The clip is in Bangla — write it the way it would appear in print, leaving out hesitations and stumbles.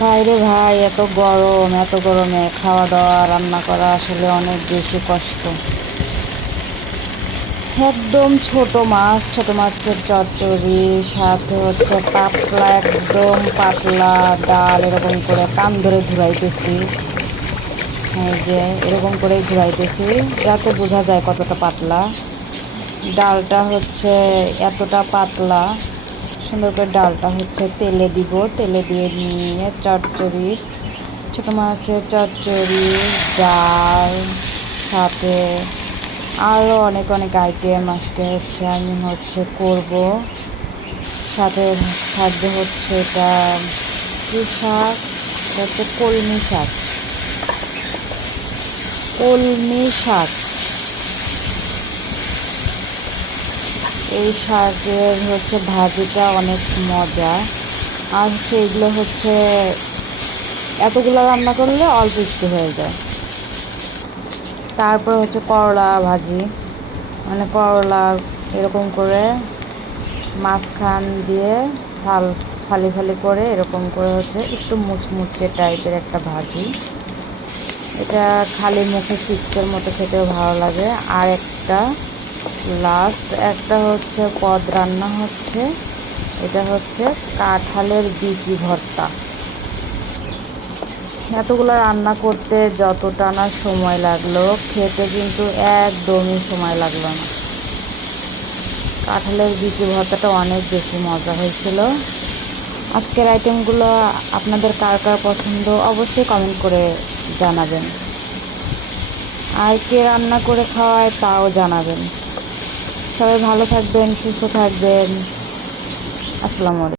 ভাইরে ভাই, এত গরম, এত গরমে খাওয়া দাওয়া রান্না করা আসলে অনেক বেশি কষ্ট। একদম ছোট মাছ, ছোট মাছের চচ্চড়ি, সাথে হচ্ছে পাতলা, একদম পাতলা ডাল, এরকম করে কান ধরে ঝুরাইতেছি। এই যে এরকম করেই ঝুরাইতেছি, যাতে বোঝা যায় কতটা পাতলা। ডালটা হচ্ছে এতটা পাতলা, সুন্দর করে ডালটা হচ্ছে তেলে দিব, তেলে দিয়ে নিয়ে চচ্চড়ি, ছোটো মাছের চচ্চড়ি, ডাল, সাথে আরও অনেক অনেক আইটেম আজকে হচ্ছে আমি করব। সাথে থাকবে হচ্ছে এটা কী শাক, এটা হচ্ছে কলমি শাক, কলমি শাক। এই শাকের হচ্ছে ভাজিটা অনেক মজা। আর হচ্ছে এগুলো হচ্ছে এতগুলো রান্না করলে অল্প একটু হয়ে যায়। তারপরে হচ্ছে করলা ভাজি, মানে করলা এরকম করে মাঝখান দিয়ে ফালি ফালি করে এরকম করে হচ্ছে একটু মুচমুচে টাইপের একটা ভাজি। এটা খালি মুখে চিপসের মতো খেতেও ভালো লাগে। আর একটা লাস্ট একটা হচ্ছে পদ রান্না হচ্ছে, এটা হচ্ছে কাঁঠালের বিচি ভর্তা। এতগুলো রান্না করতে যতটা না সময় লাগলো, খেতে কিন্তু একদমই সময় লাগলো না। কাঁঠালের বিচি ভর্তাটা অনেক বেশি মজা হয়েছিল। আজকের আইটেমগুলো আপনাদের কার কার পছন্দ অবশ্যই কমেন্ট করে জানাবেন। আর কে রান্না করে খাওয়ায় তাও জানাবেন। সবাই ভালো থাকবেন, সুস্থ থাকবেন। আসসালামু আলাইকুম।